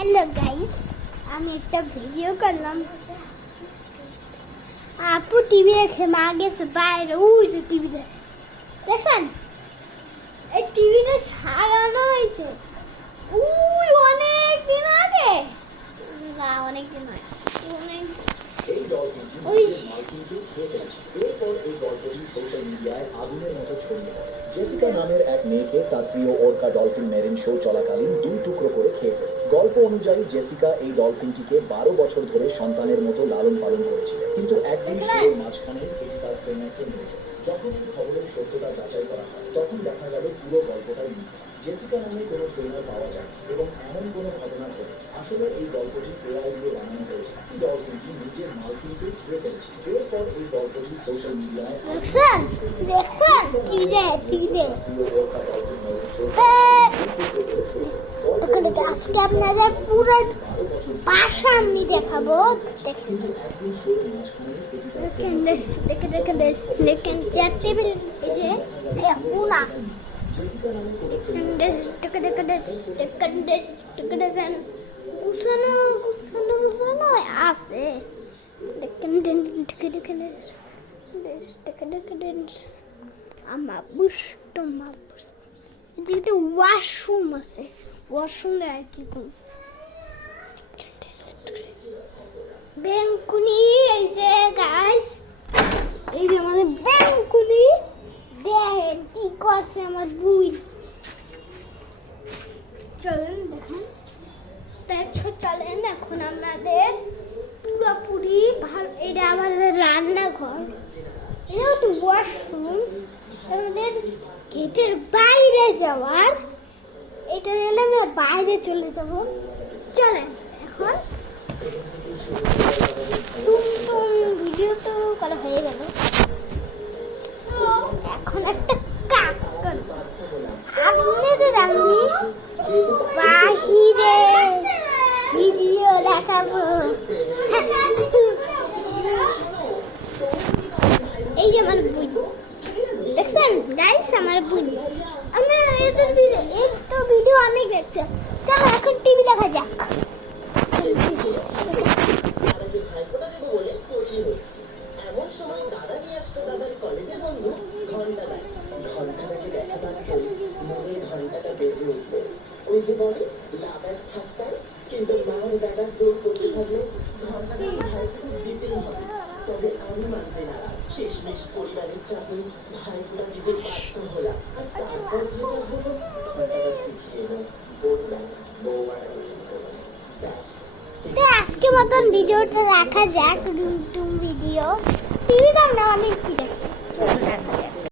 Hello guys, আমি একটা video করলাম। আপু টিভি দেখে, মা গেছে বাইরে, ওই যে টিভি দেখছেন, এই টিভিটা সারানো হয়েছে ওই অনেক দিন আগে, না অনেক দিন হয়, এই ডলফিনটি নিজের মালকিনকে খেয়ে ফেলেছে। এরপর এই গল্পটি সোশ্যাল মিডিয়ায় আগুনের মতো ছড়িয়ে পড়ে। জেসিকা নামের এক মেয়েকে তার প্রিয় ওরকা ডলফিন মেরিন শো চলাকালীন 2 টুকরো করে খেয়ে ফেলে। গল্প অনুযায়ী জেসিকা এই ডলফিনটিকে 12 বছর ধরে সন্তানের মতো লালন পালন করেছিলেন, কিন্তু একদিন শোয়ের মাঝখানে এটি তার ট্রেনারকে মেরে ফেলে। যখন এই খবরের সত্যতা যাচাই করা হয়, তখন দেখা গেল পুরো গল্পটাই মিথ্যা। জেসিকা নামে কোনো ট্রেনার পাওয়া যায় এবং এমন কোনো ঘটনা ঘটে। আসলে এই গল্পটি এআই দিয়ে বানানো হয়েছে। ডলফিনটি নিজের মালকিনকে খেয়ে ফেলেছে। এরপর এই গল্পটি সোশ্যাল মিডিয়ায় আজকে আপনাদের পুরো বাসা আমি দেখাবো। দেখেন চেয়ার টেবিল, এই যে পুরা গুছানো আছে। যেটা ওয়াশরুম আছে, ওয়াশরুম আর কি বেঙ্কুনি, এই যে গাইস, এই যে আমাদের বেঙ্কুনি, দেখেন কি করছে আমার বুই। চলেন দেখেন, চলেন এখন আমাদের পুরোপুরি ভালো। এটা আমাদের রান্নাঘর, এটাও তো ওয়াশরুম। আমাদের গেটের বাইরে যাওয়ার, এটা গেলে আমরা বাইরে চলে যাব। চলেন এখন ভিডিও তো করা হয়ে গেল, এখন একটা কাজ করবো। আপনাদের আমি বাহিরে ভিডিও দেখাবো। এই যে আমার বুই, দেখছেন গাইস, আমার বুই। আমরা একটু ভিডিও অনেক দেখছে। চলো এখন টিভি দেখা যাক। এমন সময় দাদা নিয়ে আসলো দাদার কলেজের বন্ধু ঘন্টাটা। ঘন্টাটাকে দেখা মাত্রই মনে ঘন্টাটা বেজে উঠলো। ওই যে বলে দাদার ফাঁসায়, কিন্তু মার দাদার জোর করতে থাকলো ঘন্টাটাকে ভাইটুকু দিতেই হবে। তবে আমি মানতে না, শেষমেশ পরিবারের চাপে ভাইফোঁটা দিতে বাধ্য হলাম। আর তারপর যেটা হলো, ঘন্টাটা চিঠি এলো, বললাম বৌমাটা পছন্দ করে। তো আজকে মতন ভিডিওটা দেখা যাক, ভিডিও টিভিতে আমরা অনেক কি